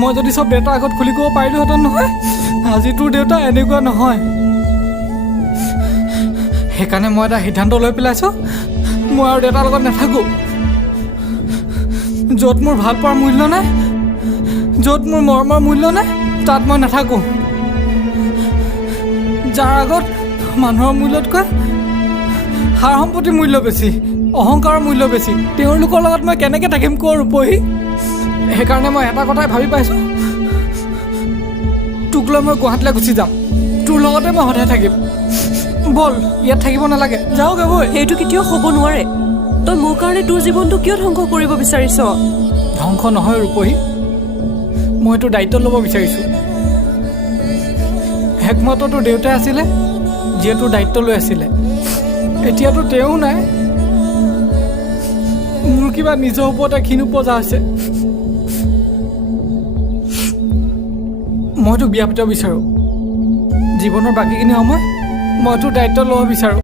মই যদি চব দেউতাৰ আগত খুলি ক'ব পাৰিলোহেঁতেন নহয়, আজি তোৰ দেউতা এনেকুৱা নহয়। সেইকাৰণে মই এটা সিদ্ধান্ত লৈ পেলাইছোঁ, মই আৰু দেউতাৰ লগত নাথাকোঁ। য'ত মোৰ ভাল পোৱাৰ মূল্য নাই, য'ত মোৰ মৰমৰ মূল্য নাই, তাত মই নাথাকোঁ। যাৰ আগত মানুহৰ মূল্যতকৈ সাৰ সম্পত্তিৰ মূল্য বেছি, অহংকাৰৰ মূল্য বেছি, তেওঁলোকৰ লগত মই কেনেকৈ থাকিম ক ৰূপহী? সেইকাৰণে মই এটা কথাই ভাবি পাইছোঁ, তোক লৈ মই গুৱাহাটীলৈ গুচি যাম, তোৰ লগতে মই সদায় থাকিম। ব'ল, ইয়াত থাকিব নালাগে, যাওঁ গাবৈ। সেইটো কেতিয়াও হ'ব নোৱাৰে। তই মোৰ কাৰণে তোৰ জীৱনটো কিয় ধ্বংস কৰিব বিচাৰিছ? ধ্বংস নহয় ৰূপহী, মই তোৰ দায়িত্ব ল'ব বিচাৰিছোঁ। একমাত্ৰ তোৰ দেউতাই আছিলে যিয়ে তোৰ দায়িত্ব লৈ আছিলে, এতিয়াতো তেওঁ নাই। মোৰ কিবা নিজৰ ওপৰতে ঘিণ উপজা হৈছে। মই তোক বিয়া পাতিব বিচাৰোঁ। জীৱনৰ বাকীখিনি সময় মই তোৰ দায়িত্ব ল'ব বিচাৰোঁ।